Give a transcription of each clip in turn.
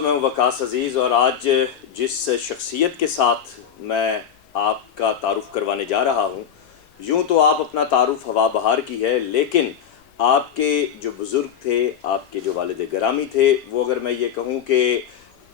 میں وقاص عزیز، اور آج جس شخصیت کے ساتھ میں آپ کا تعارف کروانے جا رہا ہوں، یوں تو آپ اپنا تعارف ہوا بہار کی ہے، لیکن آپ کے جو بزرگ تھے، آپ کے جو والد گرامی تھے، وہ اگر میں یہ کہوں کہ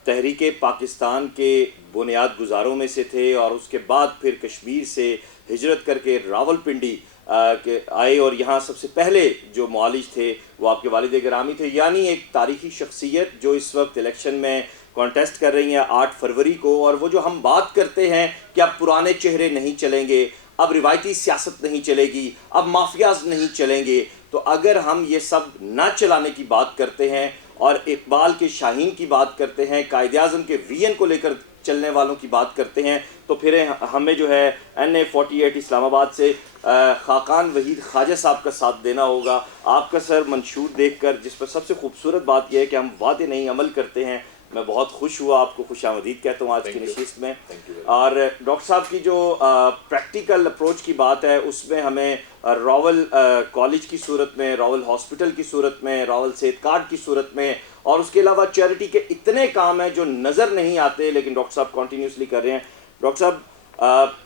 تحریک پاکستان کے بنیاد گزاروں میں سے تھے، اور اس کے بعد پھر کشمیر سے ہجرت کر کے راول پنڈی آئے، اور یہاں سب سے پہلے جو معالج تھے وہ آپ کے والد گرامی تھے، یعنی ایک تاریخی شخصیت جو اس وقت الیکشن میں کانٹیسٹ کر رہی ہیں 8 فروری کو، اور وہ جو ہم بات کرتے ہیں کہ اب پرانے چہرے نہیں چلیں گے، اب روایتی سیاست نہیں چلے گی، اب مافیاز نہیں چلیں گے، تو اگر ہم یہ سب نہ چلانے کی بات کرتے ہیں اور اقبال کے شاہین کی بات کرتے ہیں، قائد اعظم کے وی این کو لے کر چلنے والوں کی بات کرتے ہیں، تو پھر ہمیں جو ہے NA48 اسلام آباد سے خاقان وحید خواجہ صاحب کا ساتھ دینا ہوگا۔ آپ کا سر منشور دیکھ کر، جس پر سب سے خوبصورت بات یہ ہے کہ ہم وعدے نہیں عمل کرتے ہیں، میں بہت خوش ہوا، آپ کو خوش آمدید کہتا ہوں آج کی نشست میں۔ اور ڈاکٹر صاحب کی جو پریکٹیکل اپروچ کی بات ہے، اس میں ہمیں راول کالج کی صورت میں، راول ہاسپٹل کی صورت میں، راول صحت کارڈ کی صورت میں، اور اس کے علاوہ چیریٹی کے اتنے کام ہیں جو نظر نہیں آتے لیکن ڈاکٹر صاحب کنٹینیوسلی کر رہے ہیں۔ ڈاکٹر صاحب،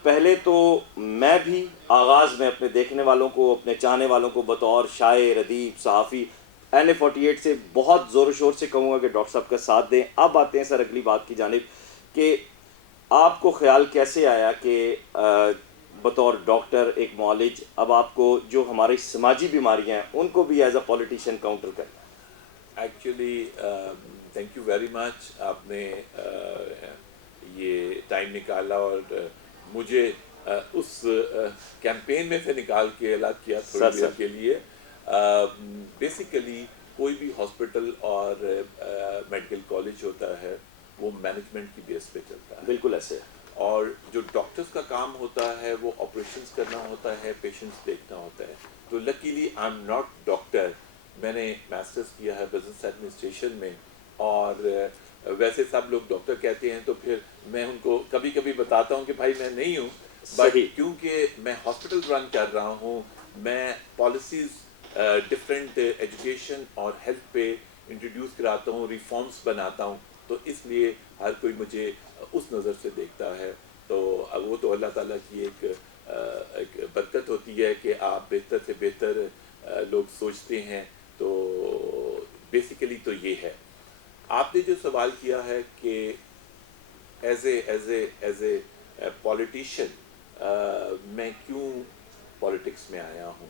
پہلے تو میں بھی آغاز میں اپنے دیکھنے والوں کو، اپنے چاہنے والوں کو بطور شاعر، ادیب، صحافی NA48 سے بہت زور و شور سے کہوں گا کہ ڈاکٹر صاحب کا ساتھ دیں۔ اب آتے ہیں سر اگلی بات کی جانب کہ آپ کو خیال کیسے آیا کہ بطور ڈاکٹر، ایک معالج، اب آپ کو جو ہماری سماجی بیماریاں ہیں ان کو بھی ایز اے پولیٹیشین کاؤنٹر کرنا؟ Actually thank you very much, آپ نے یہ ٹائم نکالا اور مجھے اس کیمپین میں سے نکال کے الگ کیا تھوڑی دیر کے لیے۔ بیسیکلی کوئی بھی ہاسپٹل اور میڈیکل کالج ہوتا ہے وہ مینجمنٹ کی بیس پہ چلتا ہے، بالکل ایسے، اور جو ڈاکٹرز کا کام ہوتا ہے وہ آپریشنز کرنا ہوتا ہے، پیشنٹس دیکھنا ہوتا ہے۔ تو luckily I am not doctor, میں نے ماسٹرز کیا ہے بزنس ایڈمنسٹریشن میں، اور ویسے سب لوگ ڈاکٹر کہتے ہیں تو پھر میں ان کو کبھی کبھی بتاتا ہوں کہ بھائی میں نہیں ہوں، بٹ کیونکہ میں ہاسپٹل رن کر رہا ہوں، میں پالیسیز ڈفرینٹ ایجوکیشن اور ہیلتھ پہ انٹروڈیوس کراتا ہوں، ریفارمس بناتا ہوں، تو اس لیے ہر کوئی مجھے اس نظر سے دیکھتا ہے۔ تو وہ تو اللہ تعالیٰ کی ایک برکت ہوتی ہے کہ آپ بہتر سے بہتر لوگ سوچتے ہیں۔ تو بیسیکلی تو یہ ہے۔ آپ نے جو سوال کیا ہے کہ ایز اے پولیٹیشین میں کیوں پالیٹکس میں آیا ہوں،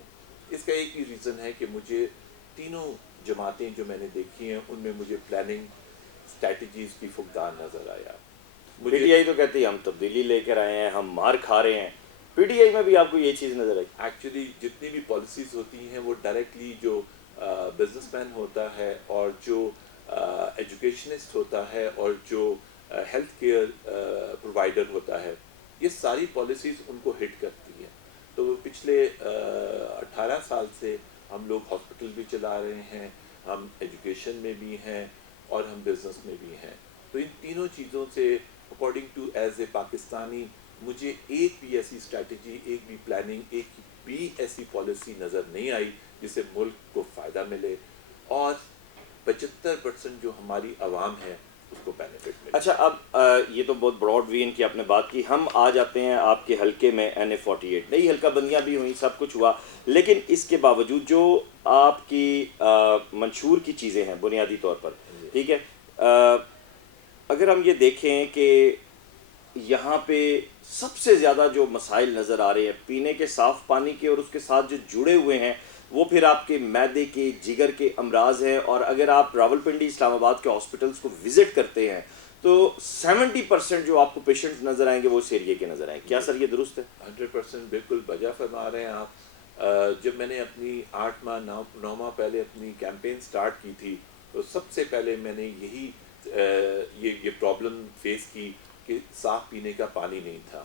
اس کا ایک ہی ریزن ہے کہ مجھے تینوں جماعتیں جو میں نے دیکھی ہیں ان میں مجھے پلاننگ اسٹریٹجیز کی فقدان نظر آیا۔ پی ٹی آئی تو کہتی ہے ہم تبدیلی لے کر آئے ہیں، ہم مار کھا رہے ہیں، پی ٹی آئی میں بھی آپ کو یہ چیز نظر آئی؟ ایکچولی جتنی بھی پالیسیز ہوتی ہیں وہ ڈائریکٹلی جو بزنس مین ہوتا ہے اور جو ایجوکیشنسٹ ہوتا ہے اور جو ہیلتھ کیئر پرووائڈر ہوتا ہے، یہ ساری پالیسیز ان کو ہٹ کرتی ہیں۔ تو پچھلے 18 سال سے ہم لوگ ہاسپٹل بھی چلا رہے ہیں، ہم ایجوکیشن میں بھی ہیں اور ہم بزنس میں بھی ہیں۔ تو ان تینوں چیزوں سے according to as a Pakistani مجھے ایک بھی ایسی اسٹریٹجی، ایک بھی پلاننگ، ایک بھی ایسی پالیسی نظر نہیں آئی جس سے ملک کو فائدہ ملے اور 75% جو ہماری عوام ہے اس کو بینیفٹ ملے۔ اچھا، اب یہ تو بہت براڈ وین کی آپ نے بات کی، ہم آ جاتے ہیں آپ کے حلقے میں NA48، نئی حلقہ بندیاں بھی ہوئیں، سب کچھ ہوا، لیکن اس کے باوجود جو آپ کی منشور کی چیزیں ہیں بنیادی طور پر، ٹھیک ہے، اگر ہم یہ دیکھیں کہ یہاں پہ سب سے زیادہ جو مسائل نظر آ رہے ہیں پینے کے صاف پانی کے، اور اس کے ساتھ جو جڑے ہوئے ہیں وہ پھر آپ کے معدے کے، جگر کے امراض ہیں، اور اگر آپ راول پنڈی اسلام آباد کے ہاسپٹلس کو وزٹ کرتے ہیں تو 70% جو آپ کو پیشنٹس نظر آئیں گے وہ اس ایریے کے نظر آئیں گے۔ کیا سر یہ درست ہے؟ 100% بالکل بجا فرما رہے ہیں آپ۔ جب میں نے اپنی 8 ماہ 9 ماہ پہلے اپنی کیمپین سٹارٹ کی تھی تو سب سے پہلے میں نے یہ پرابلم فیس کی کہ صاف پینے کا پانی نہیں تھا۔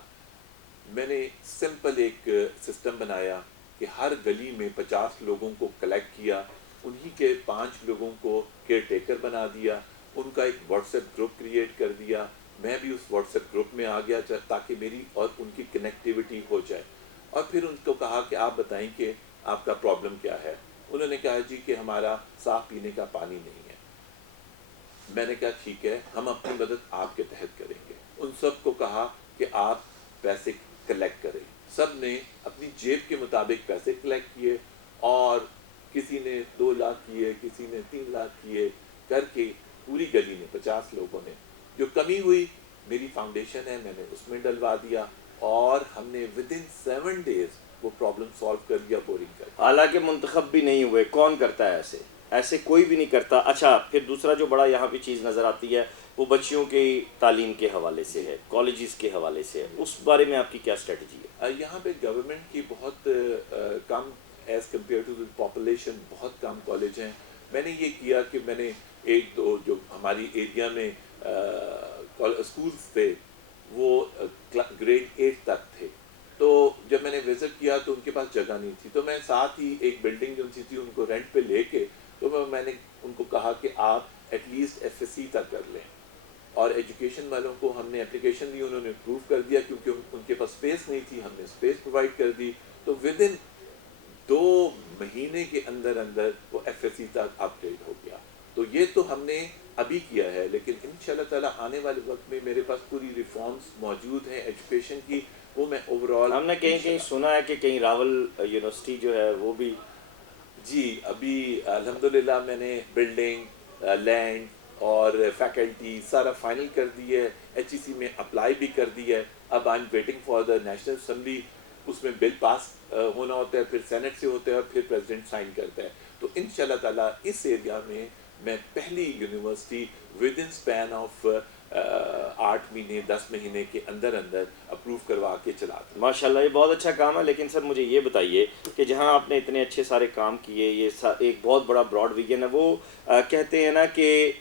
میں نے سمپل ایک سسٹم بنایا کہ ہر گلی میں 50 لوگوں کو کلیکٹ کیا، انہی کے 5 لوگوں کو کیئر ٹیکر بنا دیا، ان کا ایک واٹس ایپ گروپ کریٹ کر دیا، میں بھی اس واٹس ایپ گروپ میں آ گیا تاکہ میری اور ان کی کنیکٹیوٹی ہو جائے، اور پھر ان کو کہا کہ آپ بتائیں کہ آپ کا پرابلم کیا ہے۔ انہوں نے کہا جی کہ ہمارا صاف پینے کا پانی نہیں ہے۔ میں نے کہا ٹھیک ہے ہم اپنی مدد آپ کے تحت کریں گے. ان سب کو کہا کہ آپ پیسے کلیکٹ کریں. سب نے اپنی جیب کے مطابق پیسے کلیکٹ کیے اور کسی نے 2 لاکھ کیے, کسی نے 3 لاکھ کیے, کر کے پوری گلی میں 50 لوگوں نے, جو کمی ہوئی میری فاؤنڈیشن ہے میں نے اس میں ڈلوا دیا اور ہم نے ود ان 7 days وہ پرابلم سالو کر دیا بورنگ کر. حالانکہ منتخب بھی نہیں ہوئے, کون کرتا ہے ایسے؟ ایسے کوئی بھی نہیں کرتا. اچھا پھر دوسرا جو بڑا یہاں پہ چیز نظر آتی ہے وہ بچیوں کی تعلیم کے حوالے سے ہے, کالجز کے حوالے سے ہے, اس بارے میں آپ کی کیا اسٹریٹجی ہے؟ یہاں پہ گورنمنٹ کی بہت کم ایز کمپیئر ٹو پاپولیشن بہت کم کالج ہیں. میں نے یہ کیا کہ میں نے 1-2 جو ہماری ایریا میں اسکولس تھے وہ گریڈ 8 تک تھے, تو جب میں نے وزٹ کیا تو ان کے پاس جگہ نہیں تھی, تو میں ساتھ ہی ایک بلڈنگ جو تھی ان کو رینٹ پہ لے کے تو میں نے ان کو کہا کہ آپ ایٹ لیسٹ FSC تک کر لیں. اور ایجوکیشن والوں کو ہم نے اپلیکیشن دی, انہوں نے اپروو کر دیا کیونکہ ان کے پاس اسپیس نہیں تھی, ہم نے اسپیس پرووائڈ کر دی. تو ود ان 2 مہینے کے اندر اندر وہ FSC تک اپ گریڈ ہو گیا. تو یہ تو ہم نے ابھی کیا ہے, لیکن انشاءاللہ تعالیٰ آنے والے وقت میں میرے پاس پوری ریفارمز موجود ہیں ایجوکیشن کی, وہ میں اوور آل. ہم نے کہیں سنا ہے کہ کہیں راول یونیورسٹی جو ہے وہ بھی. جی ابھی الحمدللہ میں نے بلڈنگ, لینڈ اور فیکلٹی سارا فائنل کر دی ہے, HEC میں اپلائی بھی کر دی ہے. اب I am waiting for the national assembly, اس میں بل پاس ہونا ہوتا ہے, پھر سینٹ سے ہوتا ہے اور پھر پریزیڈنٹ سائن کرتا ہے. تو انشاءاللہ تعالیٰ اس ایریا میں پہلی university with in span of 8 مہینے 10 مہینے کے اندر اندر اپروو کروا کے چلا دوں. ماشاء اللہ یہ بہت اچھا کام ہے. لیکن سر مجھے یہ بتائیے کہ جہاں آپ نے اتنے اچھے سارے کام کیے, یہ ایک بہت بڑا براڈ ویژن ہے. وہ کہتے ہیں نا کہ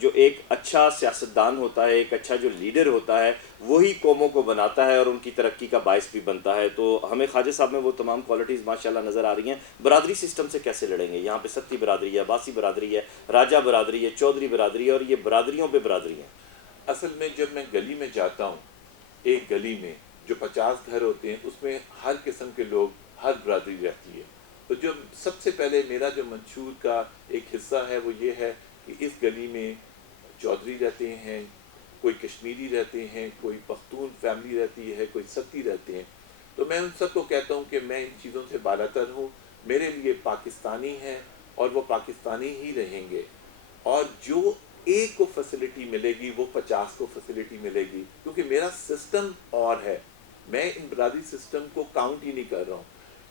جو ایک اچھا سیاستدان ہوتا ہے, ایک اچھا جو لیڈر ہوتا ہے, وہی قوموں کو بناتا ہے اور ان کی ترقی کا باعث بھی بنتا ہے. تو ہمیں خواجہ صاحب میں وہ تمام کوالٹیز ماشاءاللہ نظر آ رہی ہیں. برادری سسٹم سے کیسے لڑیں گے؟ یہاں پہ ستی برادری ہے, عباسی برادری ہے, راجہ برادری ہے, چودھری برادری ہے, اور یہ برادریوں پہ برادری ہیں. اصل میں جب میں گلی میں جاتا ہوں, ایک گلی میں جو 50 گھر ہوتے ہیں اس میں ہر قسم کے لوگ, ہر برادری رہتی ہے. تو جو سب سے پہلے میرا جو منشور کا ایک حصہ ہے وہ یہ ہے کہ اس گلی میں چودھری رہتے ہیں, کوئی کشمیری رہتے ہیں, کوئی پختون فیملی رہتی ہے, کوئی ستی رہتے ہیں. تو میں ان سب کو کہتا ہوں کہ میں ان چیزوں سے بالاتر ہوں, میرے لیے پاکستانی ہیں اور وہ پاکستانی ہی رہیں گے. اور جو ایک کو فیسلٹی ملے گی وہ 50 کو فیسلٹی ملے گی, کیونکہ میرا سسٹم اور ہے. میں ان برادری سسٹم کو کاؤنٹ ہی نہیں کر رہا ہوں.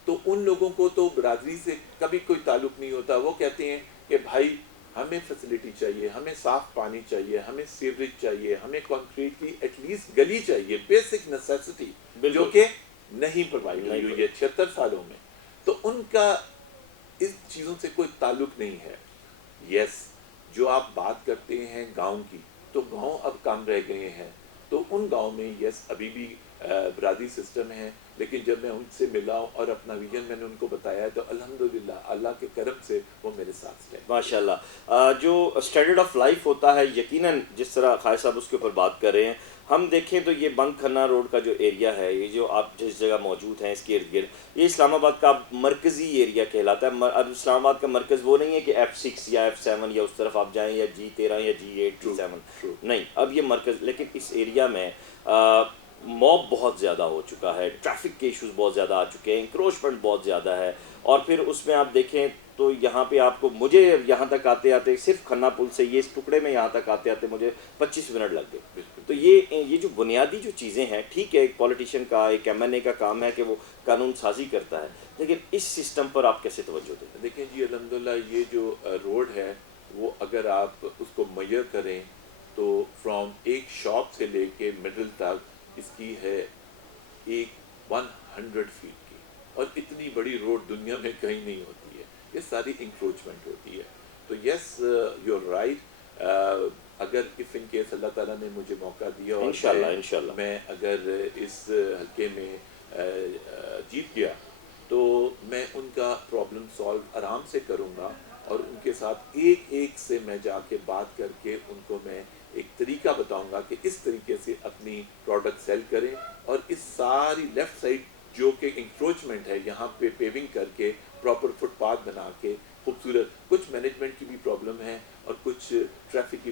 تو ان لوگوں کو تو برادری سے کبھی کوئی تعلق نہیں ہوتا, وہ کہتے ہیں کہ بھائی ہمیں فیسلٹی چاہیے, ہمیں صاف پانی چاہیے, ہمیں سیوریج چاہیے, ہمیں کانکریٹ کی ایٹ لیسٹ گلی چاہیے, بیسک نیسیسٹی جو کہ نہیں پرووائڈ ہوئی ہوئی ہے 76 سالوں میں. تو ان کا اس چیزوں سے کوئی تعلق نہیں ہے. یس جو آپ بات کرتے ہیں گاؤں کی, تو گاؤں اب کم رہ گئے ہیں. تو ان گاؤں میں یس ابھی بھی برادری سسٹم ہے, لیکن جب میں ان سے ملا اور اپنا ویژن میں نے ان کو بتایا تو الحمدللہ اللہ کے کرم سے وہ میرے ساتھ ہیں. ماشاء اللہ. جو اسٹینڈرڈ آف لائف ہوتا ہے, یقیناً جس طرح خواجہ صاحب اس کے اوپر بات کر رہے ہیں, ہم دیکھیں تو یہ بنک کھنہ روڈ کا جو ایریا ہے, یہ جو آپ جس جگہ موجود ہیں اس کے ارد گرد, یہ اسلام آباد کا مرکزی ایریا کہلاتا ہے. اب اسلام آباد کا مرکز وہ نہیں ہے کہ F6 یا F7 یا اس طرف آپ جائیں, یا G13 یا G8 G7, نہیں. اب یہ مرکز, لیکن اس ایریا میں موب بہت زیادہ ہو چکا ہے, ٹریفک کے ایشوز بہت زیادہ آ چکے ہیں, انکروچمنٹ بہت زیادہ ہے. اور پھر اس میں آپ دیکھیں تو یہاں پہ آپ کو, مجھے یہاں تک آتے آتے صرف کھنہ پل سے یہ اس ٹکڑے میں یہاں تک آتے آتے مجھے 25 منٹ لگ گئے. تو یہ جو بنیادی جو چیزیں ہیں, ٹھیک ہے ایک پولیٹیشین کا, ایک MNA کا کام ہے کہ وہ قانون سازی کرتا ہے, لیکن اس سسٹم پر آپ کیسے توجہ دیں؟ دیکھیں جی الحمدللہ یہ جو روڈ ہے وہ اگر آپ اس کو میئر کریں تو فرام ایک شاپ سے لے کے مڈل تک اس کی ہے 100 فیٹ کی, اور اتنی بڑی روڈ دنیا میں کہیں نہیں ہوتی ہے. یہ ساری انکروچمنٹ ہوتی ہے. تو یس یو آر رائٹ, اگر اف ان کیس اللہ تعالیٰ نے مجھے موقع دیا اور انشاءاللہ میں اگر اس حلقے میں جیت گیا تو میں ان کا پرابلم سالو آرام سے کروں گا, اور ان کے ساتھ ایک ایک سے میں جا کے بات کر کے ان کو میں ایک طریقہ بتاؤں گا کہ اس طریقے سے اپنی پروڈکٹ سیل کریں. اور اس ساری لیفٹ سائڈ جو کہ انکروچمنٹ ہے یہاں پہ پیونگ کر کے پراپر فٹ پاتھ بنا کے خوبصورت, کچھ مینجمنٹ کی بھی پرابلم ہے اور کچھ ٹریفک کی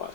1.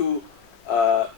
2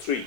3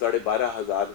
12,500.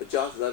50,000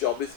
24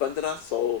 1500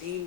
3